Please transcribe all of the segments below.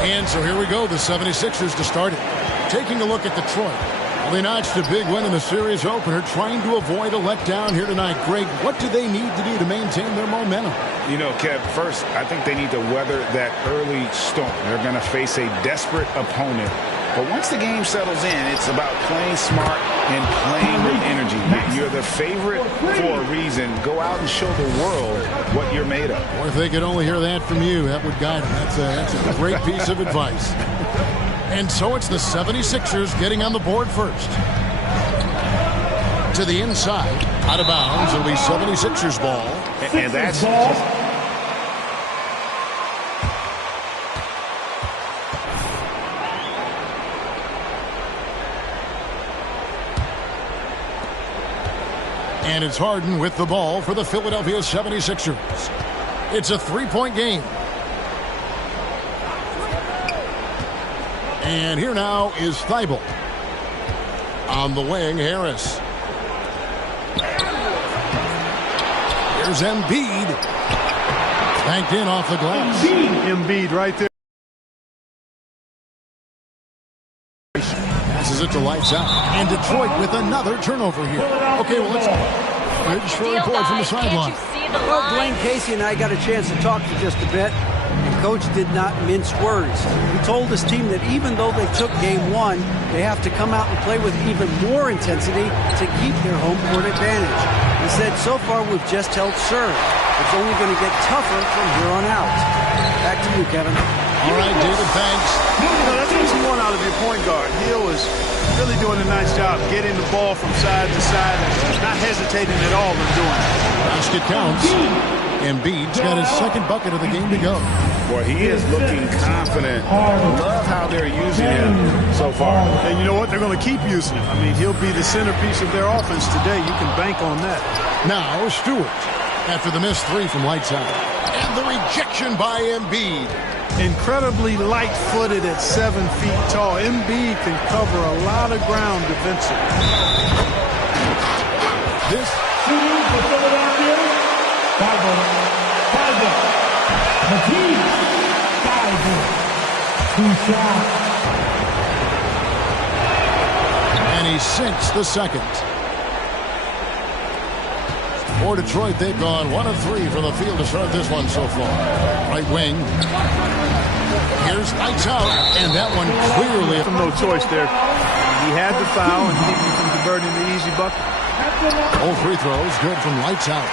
And so here we go, the 76ers to start it. Taking a look at Detroit. Well, they notched a big win in the series opener, trying to avoid a letdown here tonight. Greg, what do they need to do to maintain their momentum? You know, Kev, first, I think they need to weather that early storm. They're going to face a desperate opponent. But once the game settles in, it's about playing smart and playing with energy. You're the favorite for a reason. Go out and show the world what you're made of. Or if they could only hear that from you, that would guide them. That's a great piece of advice. And so it's the 76ers getting on the board first. To the inside, out of bounds. It'll be 76ers ball. And that's and it's Harden with the ball for the Philadelphia 76ers. It's a three-point game. And here now is Thibault. On the wing, Harris. Here's Embiid. Banked in off the glass. Embiid right there. Passes it to lights out. And Detroit with another turnover here. Okay, well, let's bridge for a report from the sideline. Well, Dwayne Casey and I got a chance to talk for just a bit. And Coach did not mince words. He told his team that even though they took game one, they have to come out and play with even more intensity to keep their home court advantage. He said, so far we've just held serve. It's only going to get tougher from here on out. Back to you, Kevin. All right, David, thanks. That's what you want out of your point guard. Hill is really doing a nice job getting the ball from side to side and not hesitating at all in doing it. Basket counts. Embiid's got his second bucket of the game to go. Boy, he is looking confident. Love how they're using him so far. And you know what? They're going to keep using him. I mean, he'll be the centerpiece of their offense today. You can bank on that. Now, Stewart, after the missed three from lights out. And the rejection by Embiid. Incredibly light-footed at 7 feet tall. Embiid can cover a lot of ground defensively. This shooting for Philadelphia. Thibault. Matisse. Thibault. Two shots. And he sinks the second. For Detroit, they've gone 1 of 3 from the field to start this one so far. Right wing. Here's lights out, and that one clearly. No choice there. He had the foul and keep him from converting the easy bucket. All free throws good from lights out.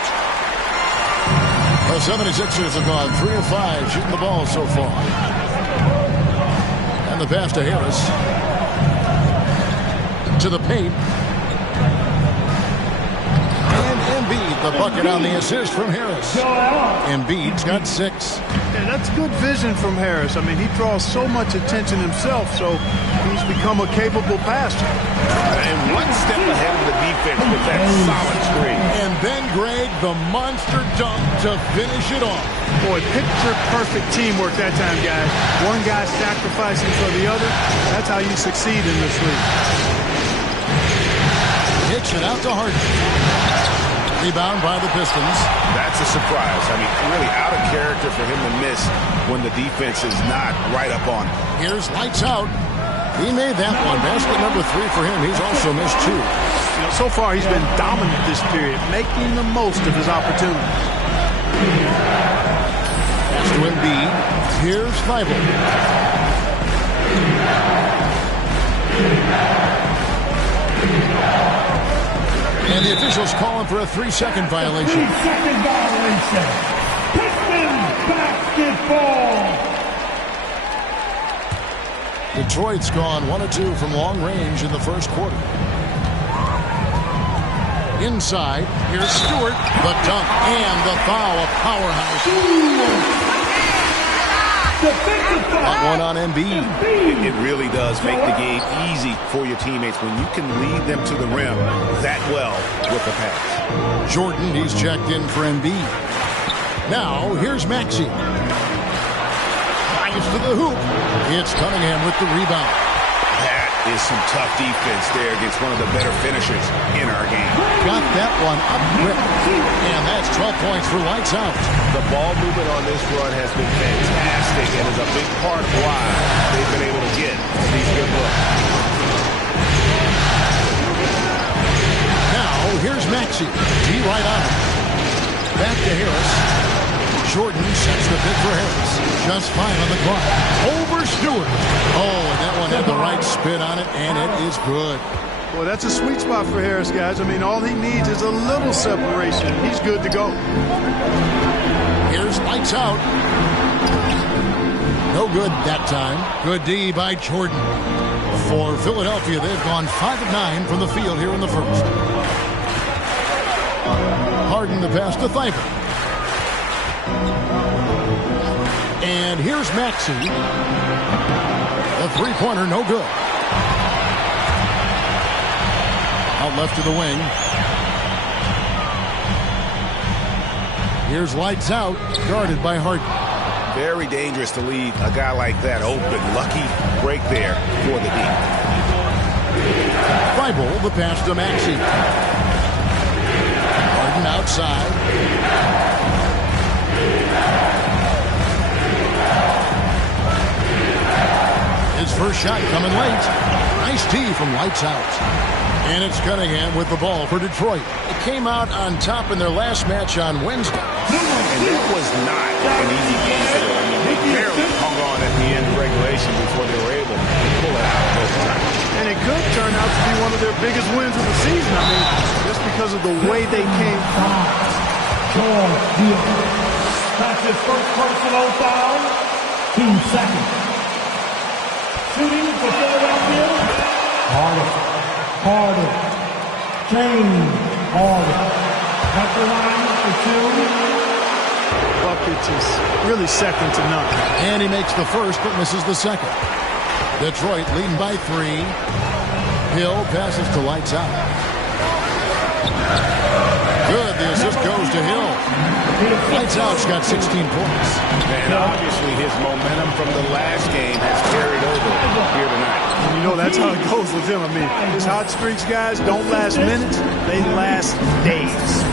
The 76ers have gone 3 of 5 shooting the ball so far. And the pass to Harris. To the paint. And Embiid, the bucket on the assist from Harris. Embiid's got 6. Yeah, that's good vision from Harris. I mean, he draws so much attention himself, so he's become a capable passer. And one step ahead of the defense with that solid screen. And then, Greg, the monster dunk to finish it off. Boy, picture-perfect teamwork that time, guys. One guy sacrificing for the other. That's how you succeed in this league. Hits it out to Harden. Rebound by the Pistons. That's a surprise. I mean, really out of character for him to miss when the defense is not right up on him. Here's lights out. He made that one. Basket number 3 for him. He's also missed 2. You know, so far he's been dominant this period, making the most of his opportunity. Pass to Embiid. Here's Thibault. And the officials calling for a 3-second violation. 3-second violation. Pistons basketball. Detroit's gone 1 of 2 from long range in the first quarter. Inside, here's Stewart, the dunk, and the foul, a powerhouse. That one on Embiid. It really does make the game easy for your teammates when you can lead them to the rim that well with the pass. Jordan, he's checked in for Embiid. Now, here's Maxey. Drives to the hoop. It's Cunningham with the rebound. That is some tough defense there against one of the better finishers in our game. Got that one up quick. And that's 12 points for lights out. The ball movement on this run has been fantastic and is a big part of why they've been able to get these good looks. Now, here's Maxey. D right on him. Back to Harris. Jordan sets the pick for Harris. Just 5 on the clock. Over Stewart. Oh, and that one had the right spin on it, and it is good. Well, that's a sweet spot for Harris, guys. I mean, all he needs is a little separation. He's good to go. Here's lights out. No good that time. Good D by Jordan. For Philadelphia, they've gone 5 of 9 from the field here in the first. Harden the pass to Thybulle. And here's Maxey. The three-pointer, no good. Out left to the wing. Here's lights out, guarded by Harden. Very dangerous to leave a guy like that open. Lucky break there for the D. Thybulle, the pass to Maxey. Harden outside. His first shot coming late. Nice tee from lights out. And it's Cunningham with the ball for Detroit. It came out on top in their last match on Wednesday. And that was not an easy game for them. I mean, they barely hung on at the end of regulation before they were able to pull it out of overtime. And it could turn out to be one of their biggest wins of the season. I mean, just because of the way they came. George Hill. That's his first personal foul. 2 seconds. Shooting for Philadelphia. Harden. James Harden. At the line for 2. Buckets is really second to none. And he makes the first but misses the second. Detroit leading by 3. Hill passes to lights out. Good. The assist goes to Hill. Lights out's got 16 points. And obviously his momentum from the last game has carried over here tonight. And you know, that's how it goes with him. I mean, his hot streaks, guys, don't last minutes. They last days.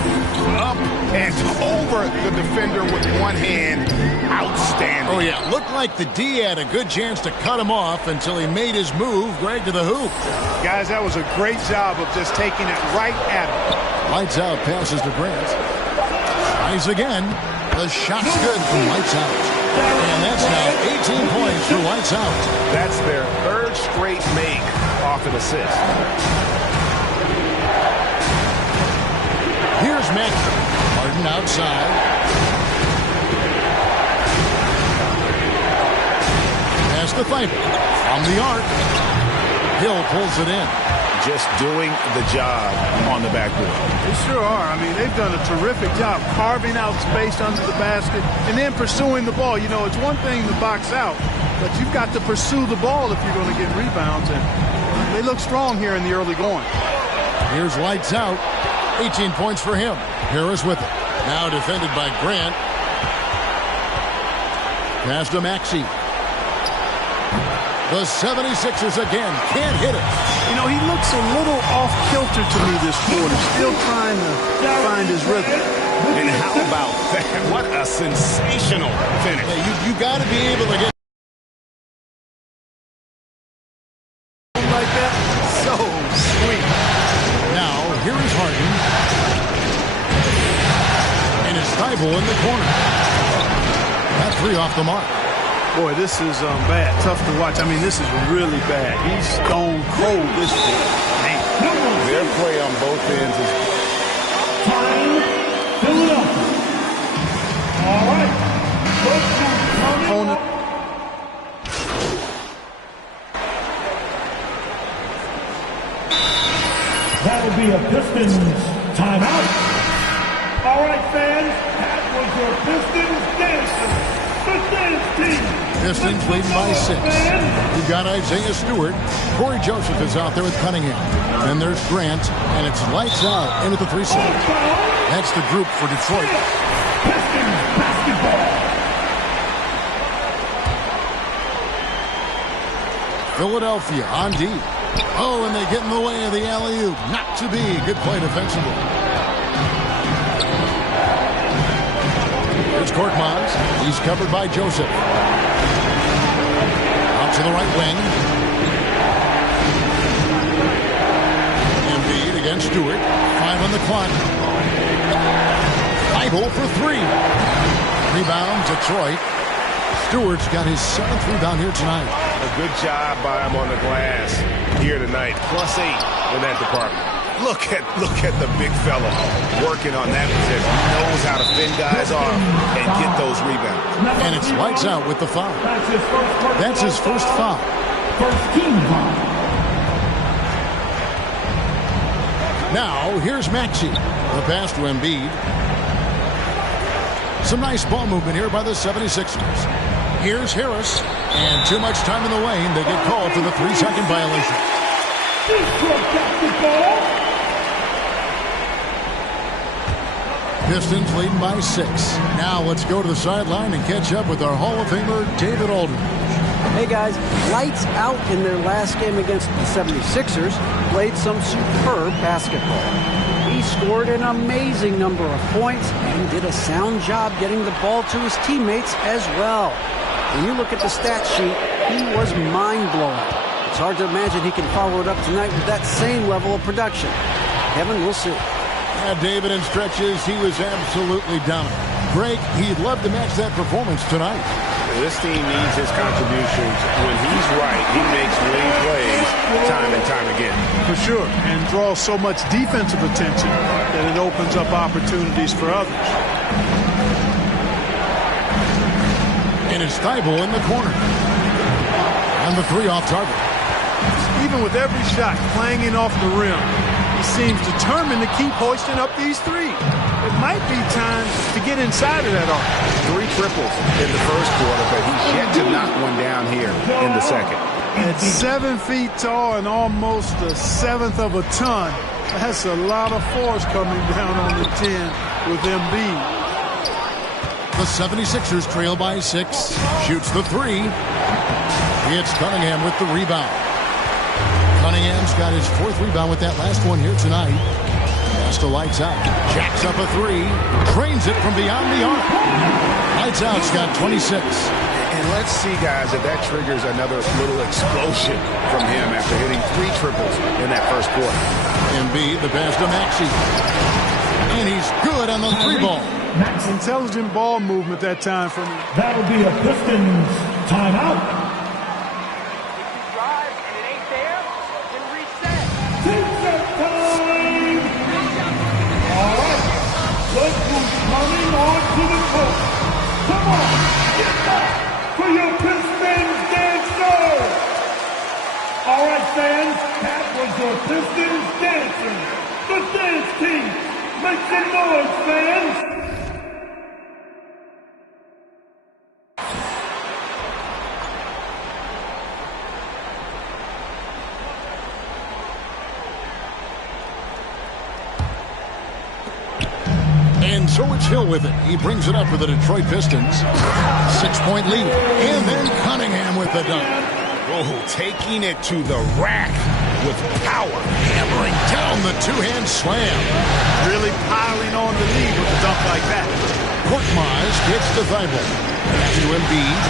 Up and over the defender with one hand. Outstanding. Oh, yeah. Looked like the D had a good chance to cut him off until he made his move, Greg, to the hoop. Guys, that was a great job of just taking it right at him. Lights out passes to Grant. Tries again. The shot's good from lights out. And that's now 18 points for lights out. That's their third straight make off an assist. Here's Maxey. Harden outside. Pass to Thybulle. From the arc. Hill pulls it in. Just doing the job on the backboard. They sure are. I mean, they've done a terrific job carving out space under the basket and then pursuing the ball. You know, it's one thing to box out, but you've got to pursue the ball if you're going to get rebounds. And they look strong here in the early going. Here's lights out. 18 points for him. Harris with it. Now defended by Grant. Pass to Maxey. The 76ers again can't hit it. You know, he looks a little off-kilter to me this quarter, still trying to find his rhythm. And how about that? What a sensational finish. Yeah, you got to be able to get Like that, so sweet. now. Here is Harden. And it's Thybulle in the corner. That 3 off the mark. Boy, this is bad. Tough to watch. I mean, this is really bad. He's stone cold this quarter. Man. Their play on both ends is... Time, Philadelphia. All right. Opponent. That'll be a Pistons timeout. All right, fans, that was your Pistons dancing. Pistons leading by 6. You've got Isaiah Stewart. Corey Joseph is out there with Cunningham. Then there's Grant, and it's lights out into the 3 set. That's the group for Detroit. Pistons basketball. Philadelphia on D. Oh, and they get in the way of the alley-oop. Not to be. Good play defensively. Here's Korkmaz. He's covered by Joseph. right wing. Embiid against Stewart. 5 on the clock. Idle for 3. Rebound, Detroit. Stewart's got his 7th rebound here tonight. A good job by him on the glass here tonight. +8 in that department. Look at the big fella working on that position. He knows how to fend guys off and get those rebounds. And it's lights out with the foul. That's his first foul. First team foul. Now, here's Maxey. The pass to Embiid. Some nice ball movement here by the 76ers. Here's Harris. And too much time in the lane. They get called for the 3-second violation. Pistons leading by 6. Now let's go to the sideline and catch up with our Hall of Famer, David Aldridge. Hey guys, lights out in their last game against the 76ers. Played some superb basketball. He scored an amazing number of points and did a sound job getting the ball to his teammates as well. When you look at the stat sheet, he was mind-blowing. It's hard to imagine he can follow it up tonight with that same level of production. Kevin, we'll see. Yeah, David, in stretches, he was absolutely dominant. Greg, he'd love to match that performance tonight. This team needs his contributions. When he's right, he makes winning plays time and time again. For sure, and draws so much defensive attention that it opens up opportunities for others. And it's Thibault in the corner. And the 3 off target. Even with every shot clanging off the rim, he seems determined to keep hoisting up these 3. It might be time to get inside of that arc. 3 triples in the first quarter, but he's yet to knock one down here in the second. At 7 feet tall and almost 1/7 of a ton, that's a lot of force coming down on the 10 with Embiid. The 76ers trail by 6. Shoots the 3. It's Cunningham with the rebound. Cunningham's got his 4th rebound with that last one here tonight. Pass to lights out. Jacks up a 3. Drains it from beyond the arc. Lights out's got 26. And let's see, guys, if that triggers another little explosion from him after hitting 3 triples in that first quarter. Embiid, the pass to Maxey. And he's good on the 3 ball. Intelligent ball movement that time from him. That'll be a Pistons timeout. Reset time! All right, look who's coming onto the court. Come on, get back for your Pistons dancer! All right, fans, that was your Pistons dancer. The dance team. Make some noise, fans! And so it's Hill with it. He brings it up for the Detroit Pistons. 6-point lead. And then Cunningham with the dunk. Oh, taking it to the rack with power. Hammering down the 2-hand slam. Really piling on the lead with a dunk like that. Korkmaz gets to Thibault. Pass to Embiid.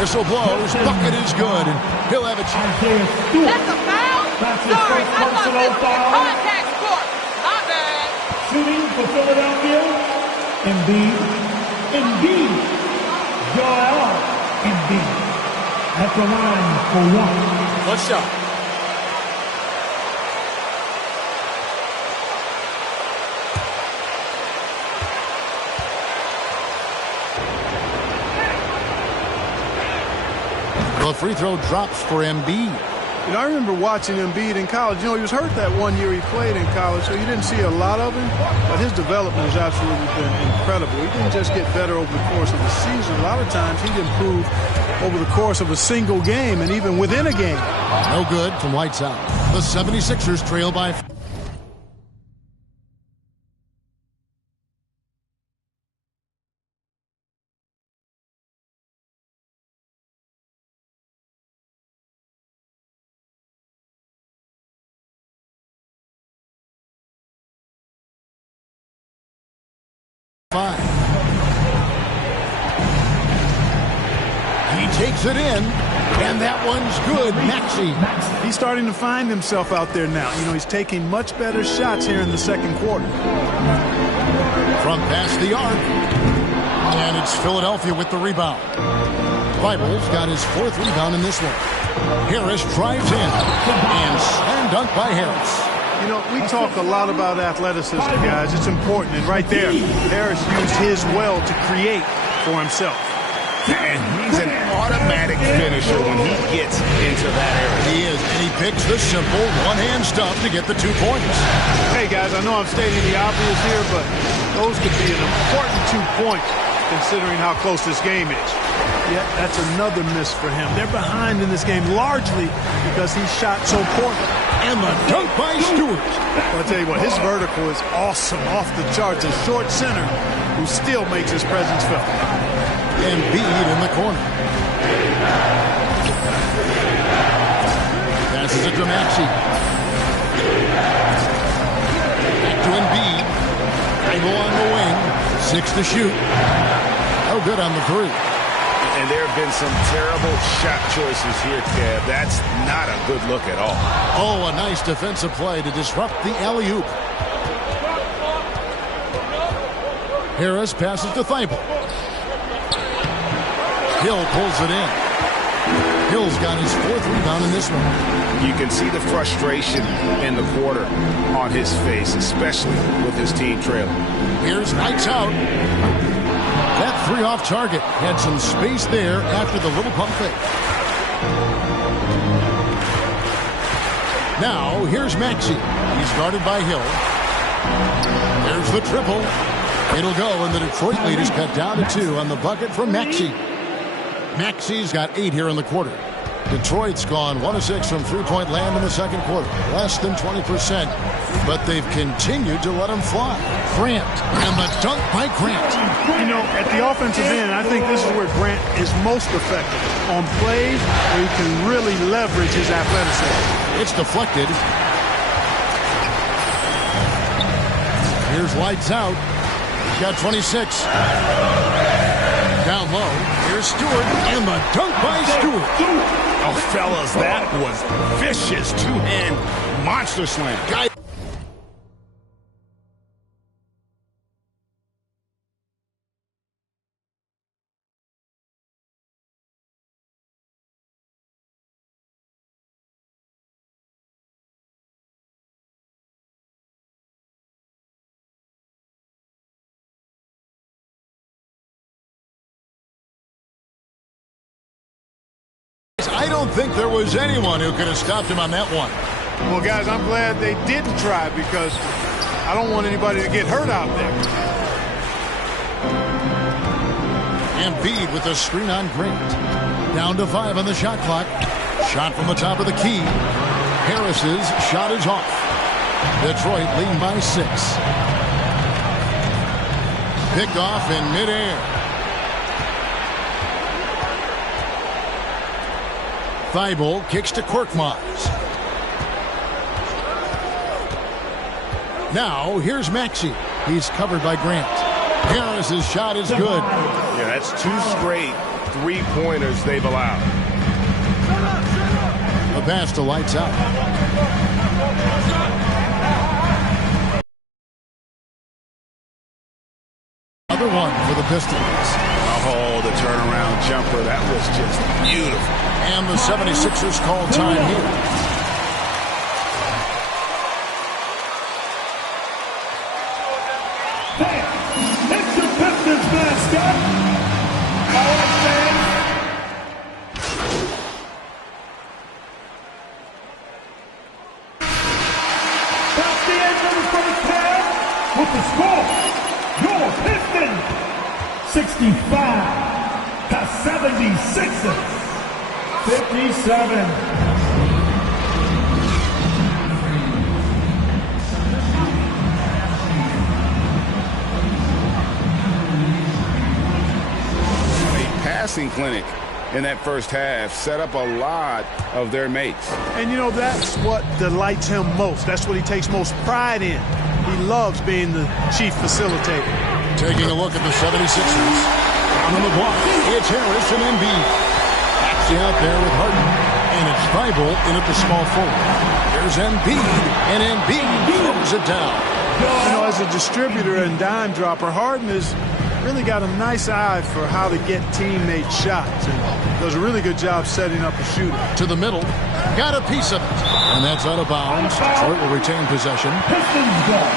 Whistle blows. Bucket is good. And he'll have a chance. That's a foul? Sorry, I thought this was a contact sport. My bad. Shooting for Philadelphia, Embiid, Joel Embiid at the line for 1. Good shot. The free throw drops for Embiid. You know, I remember watching Embiid in college. You know, he was hurt that one year he played in college, so you didn't see a lot of him. But his development has absolutely been incredible. He didn't just get better over the course of the season. A lot of times he'd improve over the course of a single game and even within a game. No good from lights out. The 76ers trail by 4. He takes it in, and that one's good. Maxey. He's starting to find himself out there now. You know, he's taking much better shots here in the second quarter. From past the arc. And it's Philadelphia with the rebound. Thibault's got his 4th rebound in this one. Harris drives in. And slam dunk by Harris. You know, we talk a lot about athleticism, guys. It's important. And right there, Harris used his well to create for himself. And he's an automatic finisher when he gets into that area. He is, and he picks the simple one-hand stuff to get the 2 points. Hey, guys, I know I'm stating the obvious here, but those could be an important 2 points considering how close this game is. Yet, that's another miss for him. They're behind in this game largely because he shot so poorly. And the dunk by Stewart. I'll tell you what, his vertical is awesome, off the charts. A short center who still makes his presence felt. Embiid in the corner. Passes it to Maxey. Back to Embiid. Thybulle on the wing. 6 to shoot. No good on the 3. And there have been some terrible shot choices here, Kev. That's not a good look at all. Oh, a nice defensive play to disrupt the alley-oop. Harris passes to Thybulle. Hill pulls it in. Hill's got his 4th rebound in this one. You can see the frustration in the quarter on his face, especially with his team trailing. Here's lights out. That 3 off target had some space there after the little pump fake. Now, here's Maxey. He's guarded by Hill. There's the triple. It'll go, and the Detroit lead is cut down to 2 on the bucket from Maxey. Maxey's got 8 here in the quarter. Detroit's gone 1 of 6 from three-point land in the second quarter. Less than 20%, but they've continued to let him fly. Grant, and the dunk by Grant. You know, at the offensive end, I think this is where Grant is most effective. On plays where he can really leverage his athleticism. It's deflected. Here's lights out. He's got 26. Down low. Here's Stewart, and the dunk by Stewart. Oh, fellas, that was vicious. 2-hand monster slam. Guy. I don't think there was anyone who could have stopped him on that one. Well, guys, I'm glad they didn't try because I don't want anybody to get hurt out there. Embiid with a screen on Grant. Down to 5 on the shot clock. Shot from the top of the key. Harris's shot is off. Detroit leading by 6. Picked off in midair. Thybulle kicks to Korkmaz. Now, here's Maxey. He's covered by Grant. Harris's shot is good. Yeah, that's 2 straight 3-pointers they've allowed. The pass to lights out. Another one for the Pistons. Oh, the turnaround jumper. That was just beautiful. And the 76ers call time here. It's the Pistons basket. All fans. That's the end of the first half. With the score, your Pistons 65 to 76ers 57. Passing clinic in that first half set up a lot of their mates. And, you know, that's what delights him most. That's what he takes most pride in. He loves being the chief facilitator. Taking a look at the 76ers. On the block, it's Harris and Embiid. Maxey out there with Harden. And it's Thibault in at the small forward. There's Embiid, and Embiid throws it down. You know, as a distributor and dime dropper, Harden has really got a nice eye for how to get teammate shots, and does a really good job setting up a shooter. To the middle, got a piece of it, and that's out of bounds. Detroit will retain possession. Pistons ball.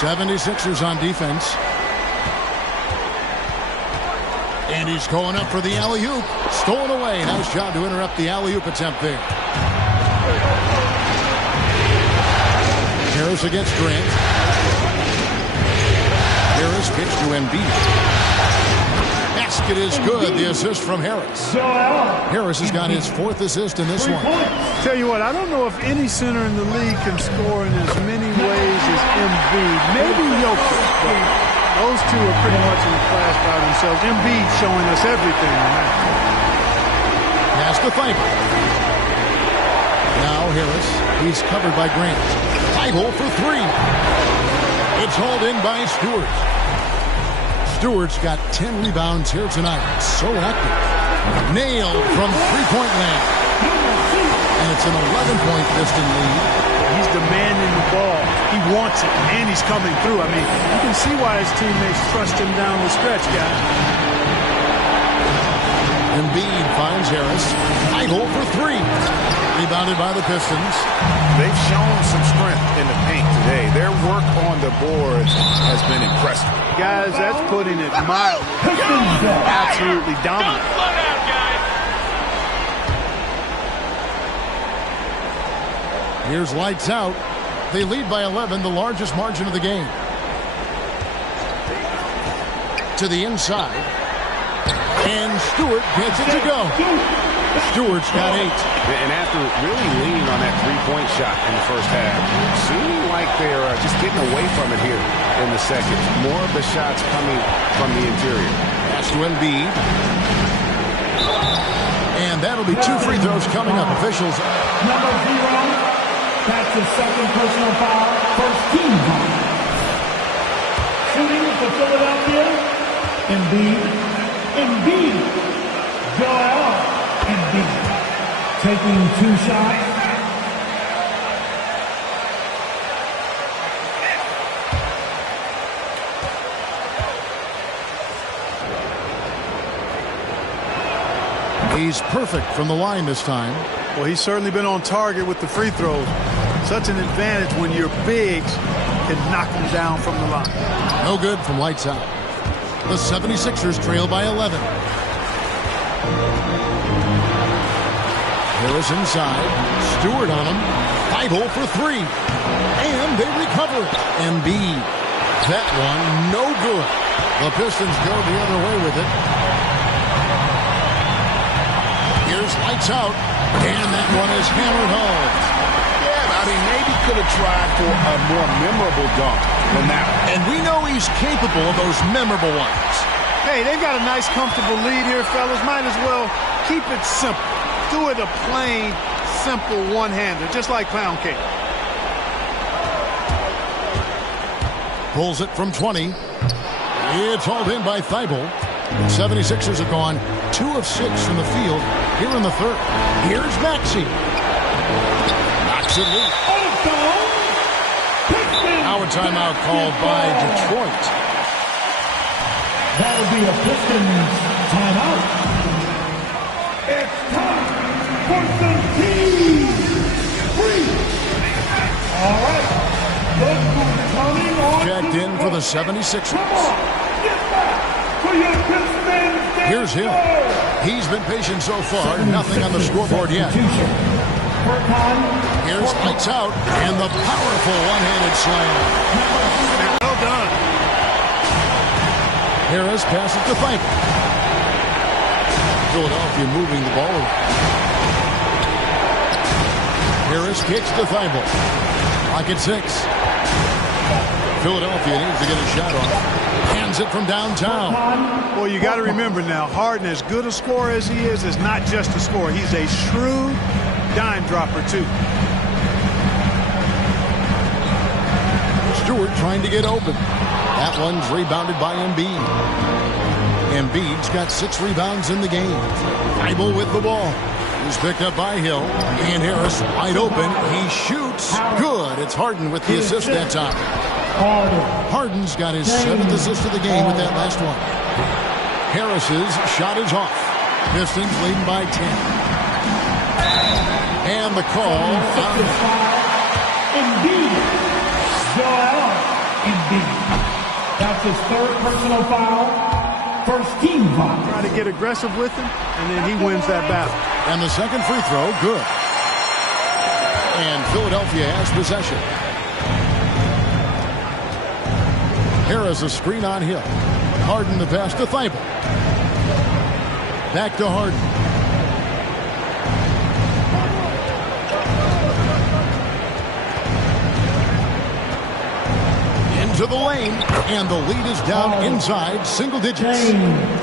76ers on defense. And he's going up for the alley-oop. Stolen away. Nice job to interrupt the alley-oop attempt there. Harris against Grant. Harris pitch to Embiid. Basket is good. The assist from Harris. Harris has got his 4th assist in this one. Tell you what, I don't know if any center in the league can score in as many ways as Embiid. Maybe Jokic, but those two are pretty much in the class by themselves. Embiid showing us everything on that. Pass to Thibault. Now Harris. He's covered by Grant. Thibault for 3. It's hauled in by Stewart. Stewart's got 10 rebounds here tonight. So active. Nailed from three-point land. And it's an 11-point Piston lead. He's demanding the ball. He wants it, and he's coming through. I mean, you can see why his teammates trust him down the stretch, guys. Embiid finds Harris. Thibault for 3. Rebounded by the Pistons. They've shown some strength in the paint today. Their work on the boards has been impressive. Guys, that's putting it mildly. Absolutely dominant. Slow down, guys. Here's lights out. They lead by 11, the largest margin of the game. To the inside. And Stewart gets it to go. Stewart's got 8. And after really leaning on that three-point shot in the first half, seeming like they're just getting away from it here in the second. More of the shots coming from the interior. Pass to Embiid. And that'll be 2 free throws coming up. Officials. Number 0. That's his second personal foul. First team foul. Shooting for Philadelphia. Embiid. Joel Embiid. Taking 2 shots. He's perfect from the line this time. Well, he's certainly been on target with the free throws. Such an advantage when your bigs can knock them down from the line. No good from lights out. The 76ers trail by 11. Harris inside. Stewart on him. Thibault for 3. And they recover it. Embiid. That one, no good. The Pistons go the other way with it. Here's lights out. And that one is hammered home. Yeah, I mean, maybe could have tried for a more memorable dunk than that one. And we know he's capable of those memorable ones. Hey, they've got a nice, comfortable lead here, fellas. Might as well keep it simple. Do it a plain, simple one-hander, just like pound cake. Pulls it from 20. It's hauled in by Thibault. The 76ers have gone 2 of 6 from the field here in the third. Here's Maxey. Knocks it loose. Now a timeout called by Detroit. That'll be a Pistons timeout. It's time for some team free. All right. Look who's coming on. Checked in for the 76ers. Come on. Get back to your Pistons. Here's him. He's been patient so far. Nothing on the scoreboard yet. Here's lights out. And the powerful one-handed slam. Well done. Harris passes to Thibault. Philadelphia moving the ball around. Harris kicks to Thibault. Lock at 6. Philadelphia needs to get a shot off. Hands it from downtown. Well, you got to remember now, Harden, as good a scorer as he is not just a scorer. He's a shrewd dime dropper, too. Stewart trying to get open. That one's rebounded by Embiid. Embiid's got 6 rebounds in the game. Thibault with the ball. He's picked up by Hill. And Harris wide open. He shoots. Good. It's Harden with the assist that time. Harden's got his 7th assist of the game with that last one. Harris's shot is off. Pistons leading by 10. And the call on Embiid. Joel Embiid. That's his 3rd personal foul. First team foul. Try to get aggressive with him, and then he wins that battle. And the second free throw, good. And Philadelphia has possession. Harris a screen on Hill. Harden the pass to Thibault. Back to Harden. Into the lane, and the lead is down inside single digits.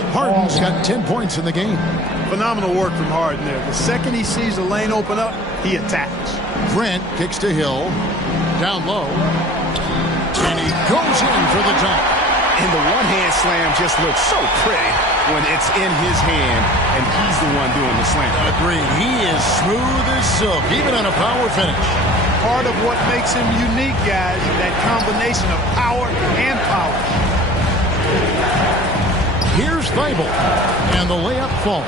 Harden's got 10 points in the game. Phenomenal work from Harden there. The second he sees the lane open up, he attacks. Grant kicks to Hill. Down low. And he goes in for the dunk. And the one-hand slam just looks so pretty when it's in his hand and he's the one doing the slam. Agreed. He is smooth as silk, even on a power finish. Part of what makes him unique, guys, that combination of power and power. Here's Thibault, and the layup falls.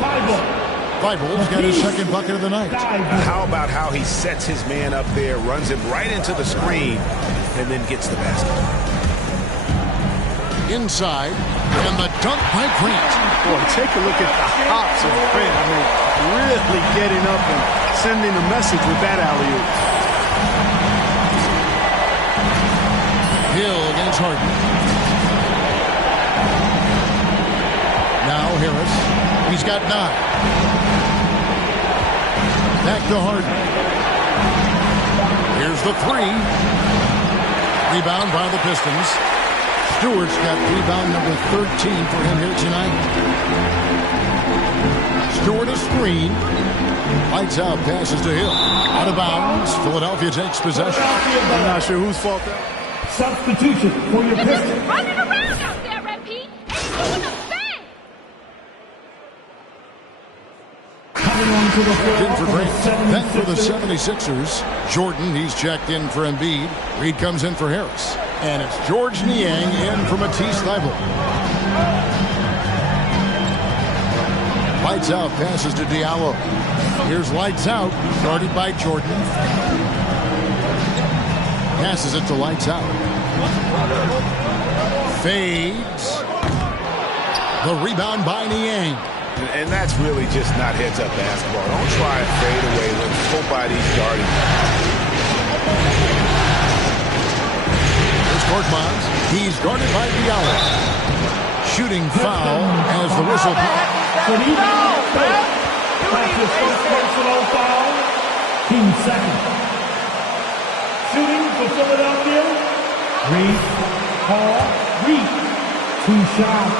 Thibault's got his 2nd bucket of the night. How about how he sets his man up there, runs him right into the screen, and then gets the basket. Inside, and the dunk by Grant. Boy, take a look at the hops of Grant. I mean, really getting up and sending a message with that alley-oop. Hill against Harden. Now Harris. He's got 9. Back to Harden. Here's the 3. Rebound by the Pistons. Stewart's got rebound number 13 for him here tonight. Stewart a screen. Lights out, passes to Hill. Out of bounds. Philadelphia takes possession. I'm not sure whose fault that. Substitution for your Pistons. Running around out there, Red Pete. Ain't doing a thing. Coming onto the floor In for Grant. Then for the 76ers. 76ers, Jordan, he's checked in for Embiid. Reed comes in for Harris. And it's George Niang in for Matisse Thybulle. Lights out, passes to Diallo. Here's lights out, guarded by Jordan. Passes it to lights out. Fades. The rebound by Niang. And that's really just not heads-up basketball. Don't try and fade away when nobody's guarding. Here's Korkmaz. He's guarded by Diallo. Shooting foul as the whistle blows. That's his 1st personal foul. Team 2nd. Shooting for Philadelphia. Reed, Hall, Reed. 2 shots.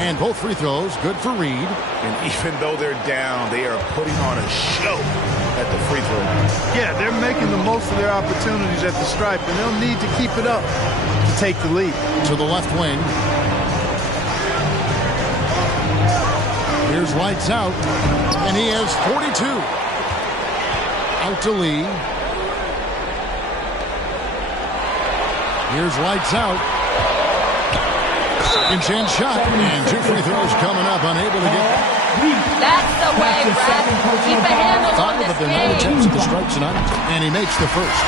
And both free throws good for Reed. And even though they're down, they are putting on a show at the free throw line. Yeah, they're making the most of their opportunities at the stripe, and they'll need to keep it up to take the lead. To the left wing. Here's lights out, and he has 42. Out to Lee. Here's lights out. Second chance shot, and 2 free throws coming up, unable to get. That's the way, Brad. Keep a handle on But this there are no game. attempts at the strike tonight, and he makes the first.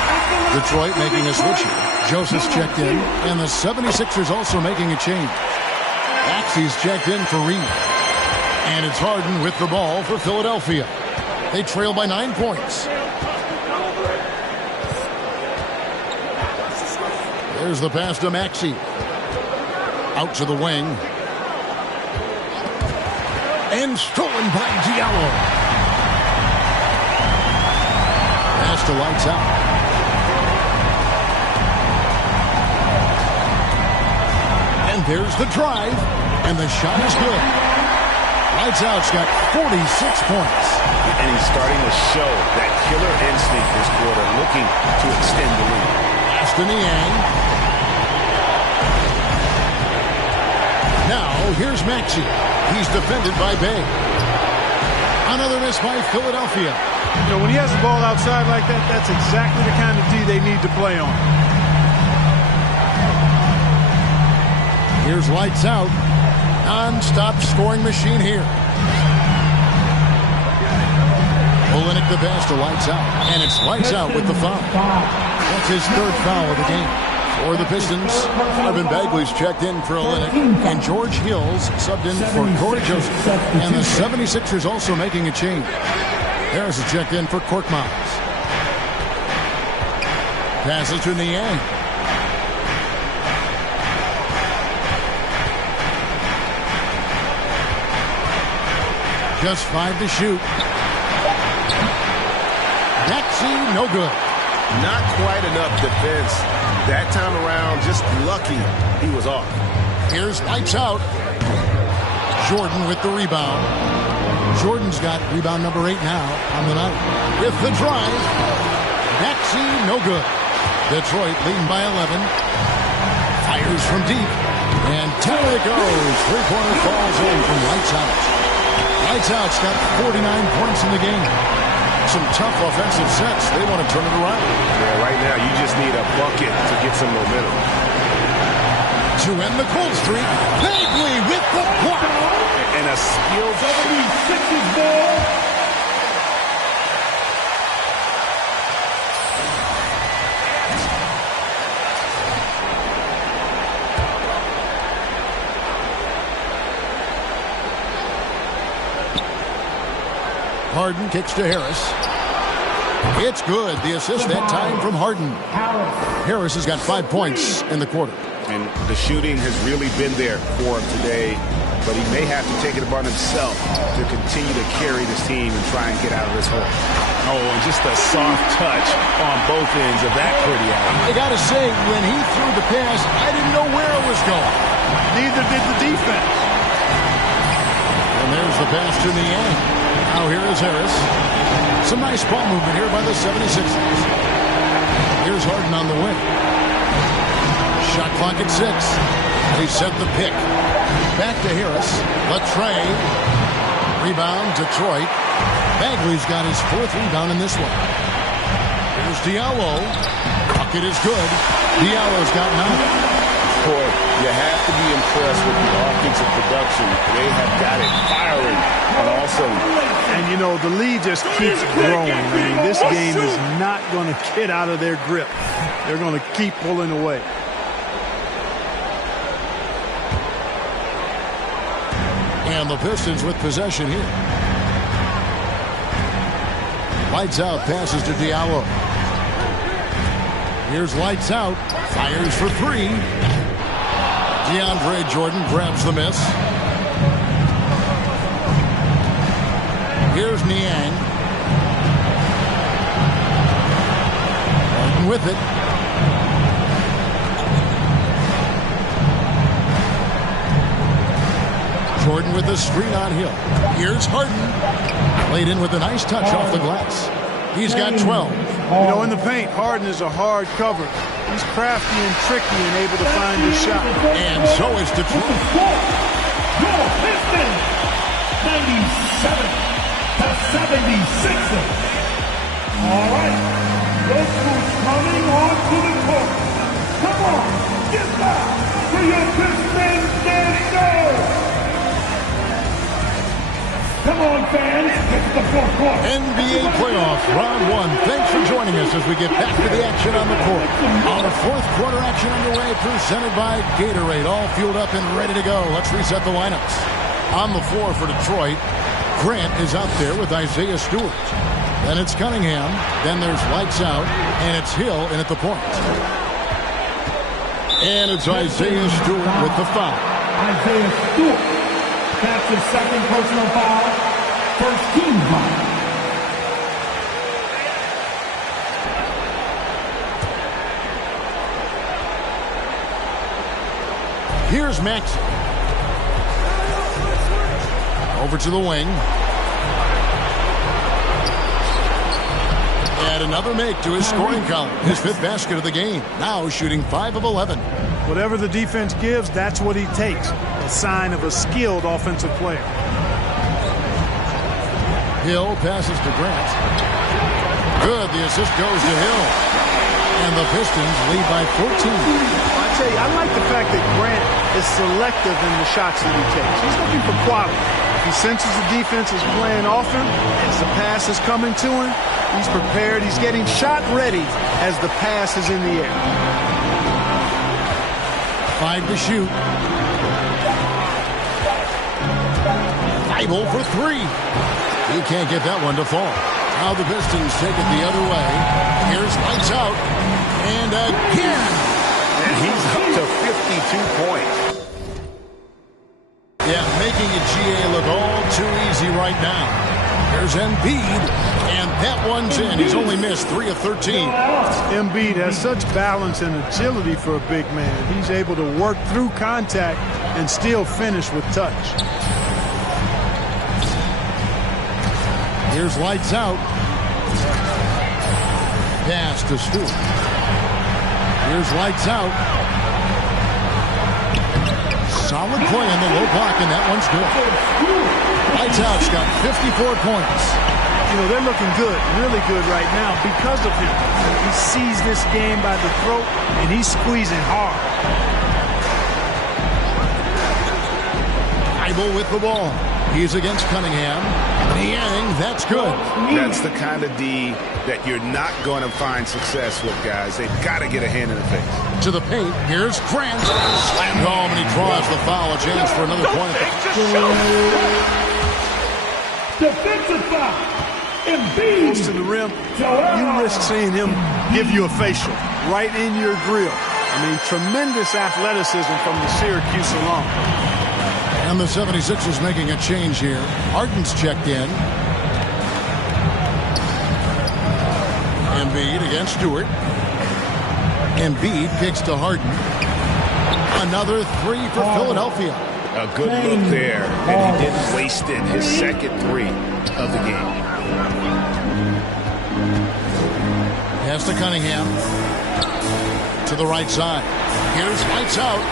Detroit making a switch here. Joseph's checked in, and the 76ers also making a change. Maxey's checked in for Reed. And it's Harden with the ball for Philadelphia. They trail by 9 points. There's the pass to Maxey. Out to the wing. And stolen by Diallo. Pass to lights out. And there's the drive. And the shot is good. Lights out's got 46 points. And he's starting to show that killer instinct this quarter, looking to extend the lead. Aston Niang. Now, here's Maxey. He's defended by Bay. Another miss by Philadelphia. You know, when he has the ball outside like that, that's exactly the kind of D they need to play on. Here's lights out. Non-stop scoring machine here. Olynyk the pass to lights out. And it's lights out with the foul. That's his third foul of the game. For the Pistons, Marvin Bagley's checked in for Olynyk. And George Hill's subbed in for Corey Joseph. And the 76ers also making a change. Harris is checked in for Korkmaz. Passes to Niang. Just 5 to shoot. Maxey, no good. Not quite enough defense. That time around, just lucky he was off. Here's lights out. Jordan with the rebound. Jordan's got rebound number 8 now on the night. With the drive. Maxey, no good. Detroit leading by 11. Fires from deep. And down it goes. Three-pointer falls in from lights out. Lights out's got 49 points in the game. Some tough offensive sets. They want to turn it around. Yeah, right now you just need a bucket to get some momentum. To end the cold streak, Bagley with the block. And a skilled 76ers ball. Harden kicks to Harris. It's good. The assist that time from Harden. Harris has got 5 points in the quarter. And the shooting has really been there for him today, but he may have to take it upon himself to continue to carry this team and try and get out of this hole. Oh, and just a soft touch on both ends of that pretty alley. I got to say, when he threw the pass, I didn't know where it was going. Neither did the defense. And there's the pass to Niang. Now here is Harris. Some nice ball movement here by the 76ers. Here's Harden on the wing. Shot clock at 6. They set the pick. Back to Harris. Latre. Rebound, Detroit. Bagley's got his 4th rebound in this one. Here's Diallo. Bucket is good. Diallo's got 9. Boy, you have to be impressed with the offensive production. They have got it firing on all cylinders. And, you know, the lead just keeps growing. I mean, this game is not going to get out of their grip. They're going to keep pulling away. And the Pistons with possession here. Lights out, passes to Diallo. Here's lights out, fires for 3. DeAndre Jordan grabs the miss. Here's Niang. Harden with it. Jordan with the screen on Hill. Here's Harden. Laid in with a nice touch off the glass. He's got 12. You know, in the paint, Harden is a hard cover. He's crafty and tricky and able to find his shot. And so is Detroit. Your Pistons, 97-76. All right, look who's coming onto the court. Come on, get back to your Pistons, go! Come on, fans, get to the fourth quarter. NBA playoffs, round 1. Thanks for joining us as we get back to the action on the court. Our 4th quarter action underway, presented by Gatorade. All fueled up and ready to go. Let's reset the lineups. On the floor for Detroit, Grant is out there with Isaiah Stewart. Then it's Cunningham. Then there's lights out, and it's Hill in at the point. And it's Isaiah Stewart with the foul. Isaiah Stewart. That's his 2nd personal foul. 1st team foul. Here's Maxey. Over to the wing. add another make to his scoring column. His 5th basket of the game. Now shooting 5 of 11. Whatever the defense gives, that's what he takes. A sign of a skilled offensive player. Hill passes to Grant. Good. The assist goes to Hill. And the Pistons lead by 14. I tell you, I like the fact that Grant is selective in the shots that he takes. He's looking for quality. He senses the defense is playing off him. As the pass is coming to him, he's prepared. He's getting shot ready as the pass is in the air. 5 to shoot. Thibault for 3. He can't get that one to fall. Now the Pistons take it the other way. Here's lights out. And again. And he's up to 52 points. Yeah, making it GA look all too easy right now. There's Embiid. And that one's in. He's only missed 3 of 13. Embiid has such balance and agility for a big man. He's able to work through contact and still finish with touch. Here's lights out. Pass to Stewart. Here's lights out. Solid play in the low block, and that one's good. Lights out's got 54 points. You know, they're looking good, really good right now because of him. He sees this game by the throat, and he's squeezing hard. Thibault with the ball. He's against Cunningham. Niang, that's good. That's the kind of D that you're not going to find success with, guys. They've got to get a hand in the face. To the paint. Here's Grant. Slammed home, and he draws the foul. A chance for another point. Defensive foul. Embiid. Close to the rim. You risk seeing him give you a facial right in your grill. I mean, tremendous athleticism from the Syracuse alum. And the 76ers making a change here. Harden's checked in. Embiid against Stewart. Embiid kicks to Harden. Another 3 for Philadelphia. A good look there, and he didn't waste it. His second 3 of the game. Pass to Cunningham. To the right side. Here's lights out.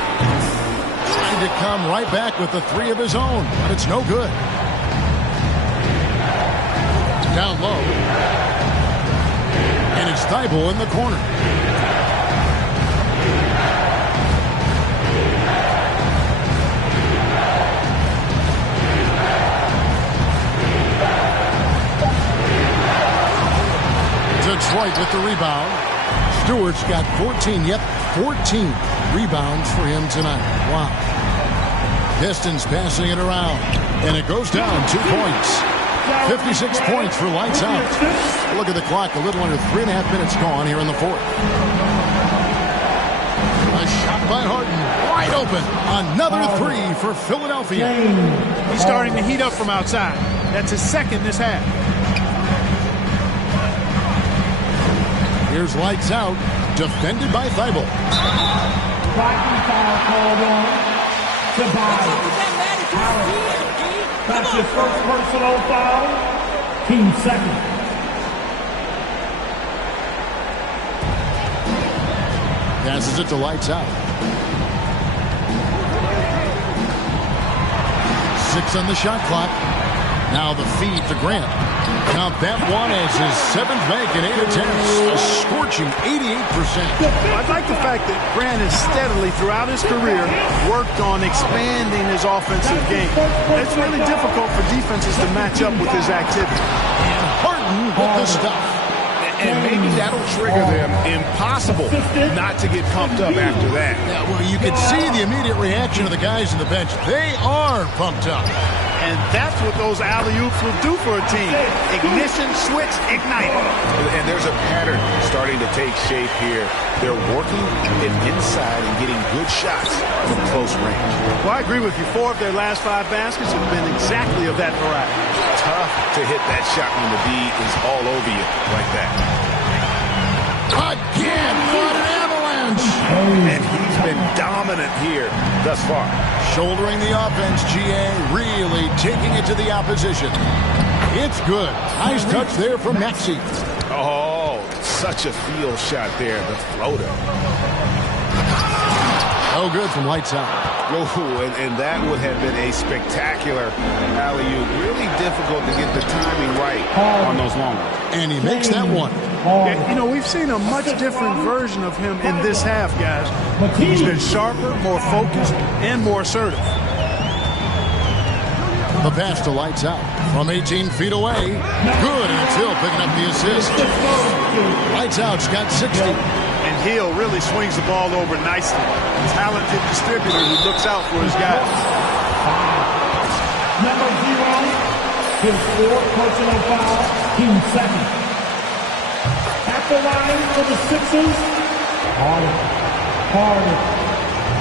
Trying to come right back with the 3 of his own, but it's no good. Down low. And it's Thibault in the corner. Detroit with the rebound. Stewart's got 14. Yep, 14 rebounds for him tonight. Wow. Pistons passing it around. And it goes down 2 points. 56 points for lights out. Look at the clock. A little under 3.5 minutes gone here in the 4th. A shot by Harden. Wide open. Another 3 for Philadelphia. He's starting to heat up from outside. That's his second this half. Here's lights out. Defended by Thibault. Blocking foul called on Tobias Harris. That's his first personal foul. Team second. Passes it to lights out. 6 on the shot clock. Now the feed to Grant. Count that one as his 7th make in 8 attempts. A scorching 88%. I like the fact that Grant has steadily, throughout his career, worked on expanding his offensive game. It's really difficult for defenses to match up with his activity. And Harden with the stuff. And maybe that'll trigger them. Impossible not to get pumped up after that. Yeah, well, you can see the immediate reaction of the guys on the bench. They are pumped up. And that's what those alley-oops will do for a team. Ignition, switch, ignite. And there's a pattern starting to take shape here. They're working it inside and getting good shots from close range. Well, I agree with you. 4 of their last 5 baskets have been exactly of that variety. Tough to hit that shot when the D is all over you like that. Again, what an avalanche. And he's been dominant here thus far. Shouldering the offense, GA really taking it to the opposition. It's good. Nice touch there from Maxey. Oh, such a field shot there, the floater. No good from lights out. Oh, and that would have been a spectacular alley-oop. Really difficult to get the timing right on those long ones. And he makes that one. Yeah, you know, we've seen a much different version of him in this half, guys. He's been sharper, more focused, and more assertive. The pass to lights out from 18 feet away. Good, and it's Hill picking up the assist. Lights out's got 60. And Hill really swings the ball over nicely. Talented distributor who looks out for his guys. Number 0, his 4th personal foul, team second. At the line for the Sixers, Harden.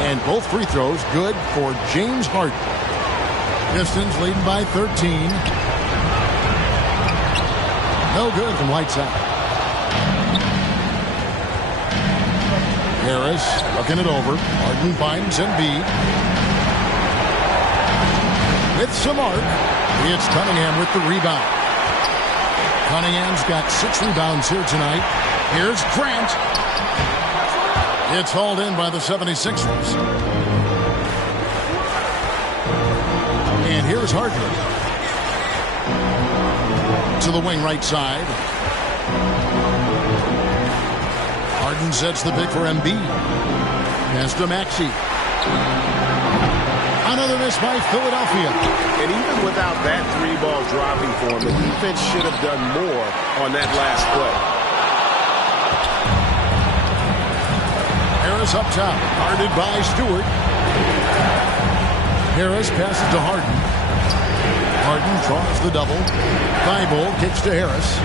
And both free throws good for James Harden. Pistons leading by 13. No good from lights out. Harris looking it over. Harden finds Embiid. With some arc, it's Cunningham with the rebound. Cunningham's got 6 rebounds here tonight. Here's Grant. It's hauled in by the 76ers. And here's Harden. To the wing right side. Harden sets the pick for Embiid. Pass to Maxey. Another miss by Philadelphia. And even without that 3-ball dropping for him, the defense should have done more on that last play. Harris up top. Guarded by Stewart. Harris passes to Harden. Harden draws the double. Thibault kicks to Harris.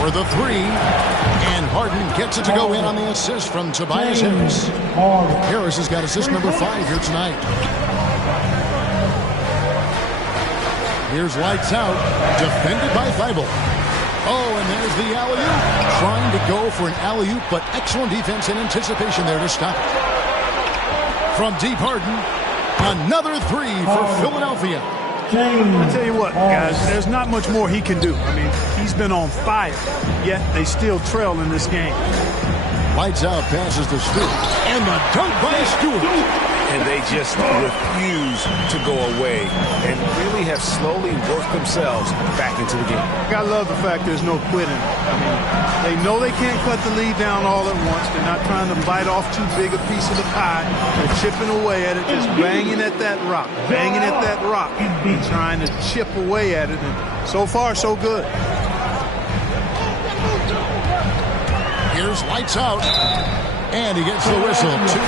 For the 3. And Harden gets it to go in on the assist from Tobias Harris. Harris has got assist number 5 here tonight. Here's lights out. Defended by Thibault. Oh, and there's the alley-oop. Trying to go for an alley-oop, but excellent defense and anticipation there to stop it. From deep, Harden. Another 3 for Philadelphia. I tell you what, guys, there's not much more he can do. I mean, he's been on fire, yet they still trail in this game. Lights out, passes to Stewart. And the dunk by Stewart. And they just refuse to go away and really have slowly worked themselves back into the game. I love the fact there's no quitting. I mean, they know they can't cut the lead down all at once. They're not trying to bite off too big a piece of the pie. They're chipping away at it, just banging at that rock, and trying to chip away at it. And so far, so good. Here's lights out. And he gets the whistle. 2.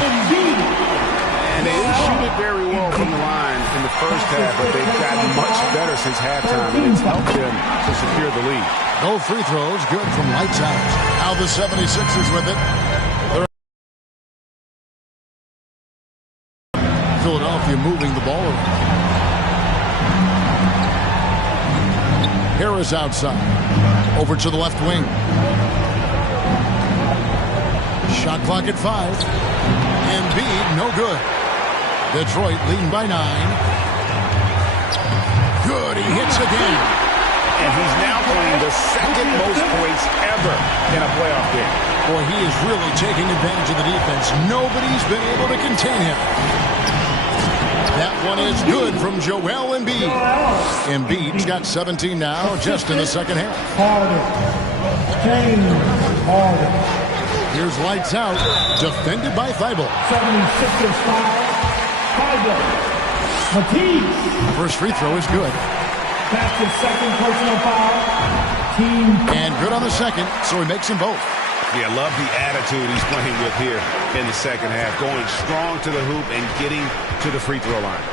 And they didn't shoot it very well from the line in the first half, but they've gotten much better since halftime, and it's helped them to secure the lead. No free throws, good from lights out. Now the 76ers with it. Philadelphia moving the ball around. Harris outside. Over to the left wing. Shot clock at 5. Embiid, no good. Detroit leading by 9. Good, he hits again. And he's now playing the second most points ever in a playoff game. Boy, he is really taking advantage of the defense. Nobody's been able to contain him. That one is good from Joel Embiid. Embiid's got 17 now, just in the second half. Harden. Here's lights out, defended by Thibault. 76ers foul. Thibault. Matisse. First free throw is good. That's his second personal foul. Team. And good on the second, so he makes them both. Yeah, love the attitude he's playing with here in the second half. Going strong to the hoop and getting to the free throw line.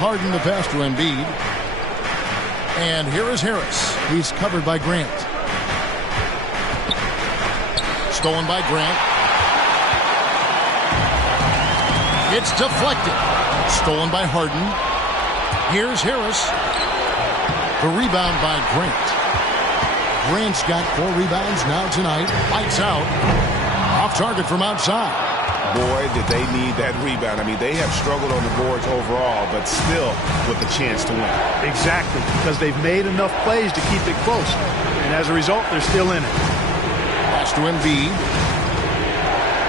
Harden the pass to Embiid. And here is Harris. He's covered by Grant. Stolen by Grant. It's deflected. Stolen by Harden. Here's Harris. The rebound by Grant. Grant's got 4 rebounds now tonight. Lights out. Off target from outside. Boy, did they need that rebound. I mean, they have struggled on the boards overall, but still with a chance to win. Exactly, because they've made enough plays to keep it close. And as a result, they're still in it. Pass to Embiid.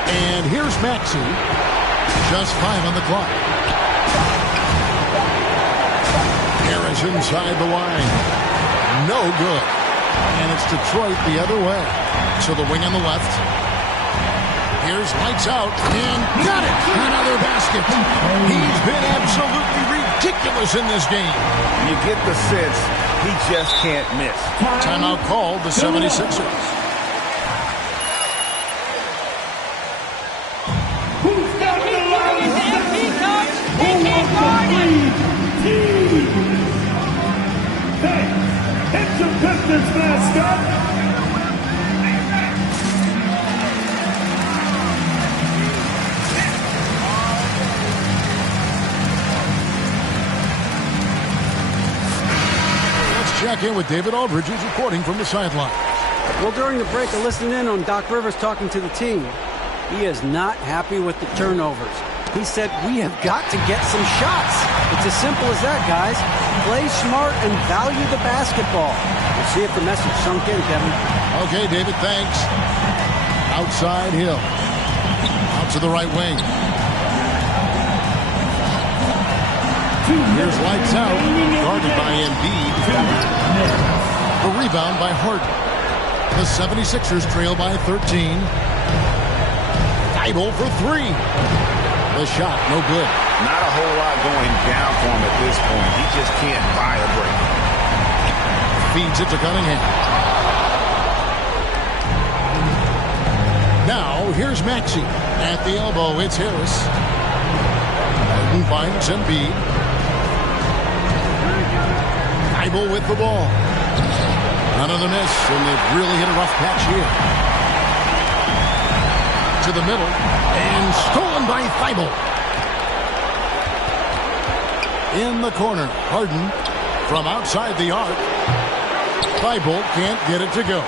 And here's Maxey. Just 5 on the clock. Harris inside the line. No good. And it's Detroit the other way. So the wing on the left. Here's lights out. And got it. Another basket. He's been absolutely ridiculous in this game. You get the sense he just can't miss. Timeout called the 76ers. It's your Pistons mascot. Let's check in with David Aldridge, who's reporting from the sideline. Well, during the break, I listened in on Doc Rivers talking to the team. He is not happy with the turnovers. He said, we have got to get some shots. It's as simple as that, guys. Play smart and value the basketball. We'll see if the message sunk in, Kevin. Okay, David, thanks. Outside Hill. Out to the right wing. Here's lights out. Guarded by Embiid. A rebound by Harden. The 76ers trail by 13. Thibault for 3. The shot, no good. Not a whole lot going down for him at this point. He just can't buy a break. Feeds it to Cunningham. Now, here's Maxey. At the elbow, it's Harris. Harden finds Embiid. Thibault with the ball. Another miss, and they've really hit a rough patch here. To the middle, and stolen by Thibault. In the corner, Harden from outside the arc. Thibault can't get it to go.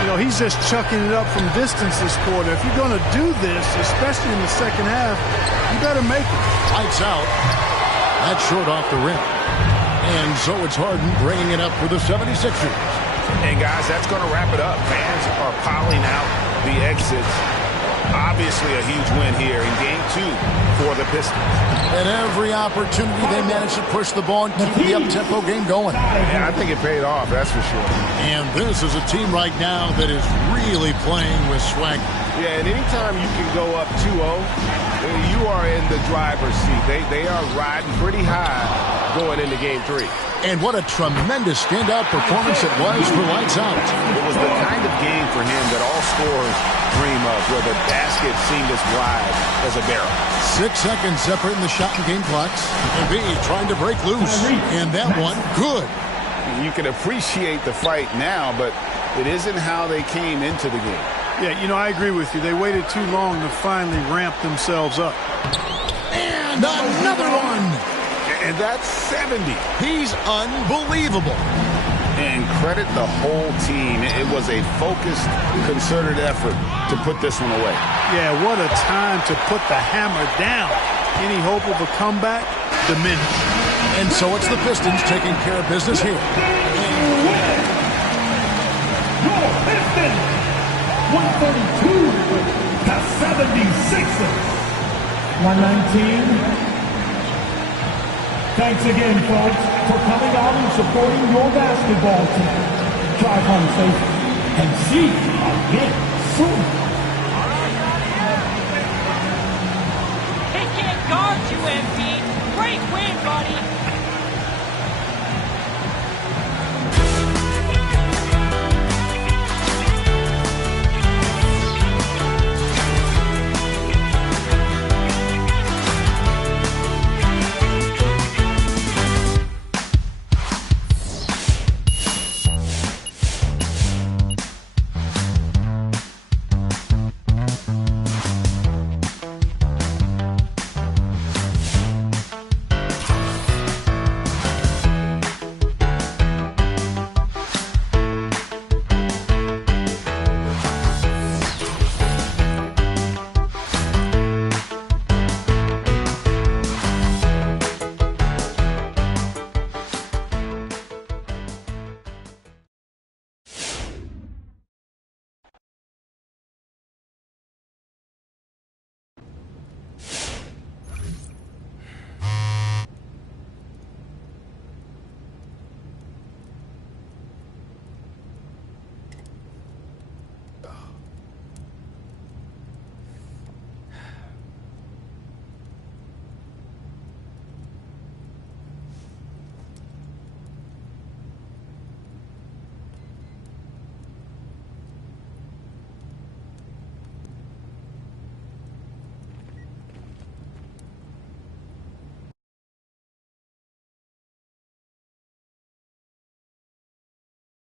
You know, he's just chucking it up from distance this quarter. If you're going to do this, especially in the second half, you better make it. Lights out. That's short off the rim. And so it's Harden bringing it up for the 76ers. And guys, that's going to wrap it up. Fans are piling out the exits. Obviously a huge win here in Game 2 for the Pistons. At every opportunity, they managed to push the ball and keep the up-tempo game going. Yeah, I think it paid off, that's for sure. And this is a team right now that is really playing with swagger. Yeah, and anytime you can go up 2-0, you are in the driver's seat. They are riding pretty high going into Game 3. And what a tremendous standout performance it was for Lights Out. It was the kind of game for him that all scorers dream of, where the basket seemed as wide as a barrel. 6 seconds separating the shot and game clocks. Embiid trying to break loose. And that one, good. You can appreciate the fight now, but it isn't how they came into the game. Yeah, you know, I agree with you. They waited too long to finally ramp themselves up. And another one. And that's 70. He's unbelievable. And credit the whole team. It was a focused, concerted effort to put this one away. Yeah, what a time to put the hammer down. Any hope of a comeback? Diminished. And so it's the Pistons taking care of business here. Your Pistons, 132 to 76ers. 119. Thanks again, folks, for coming out and supporting your basketball team. Drive home safe and see you again soon. He can't guard you, Embiid. Great win, buddy.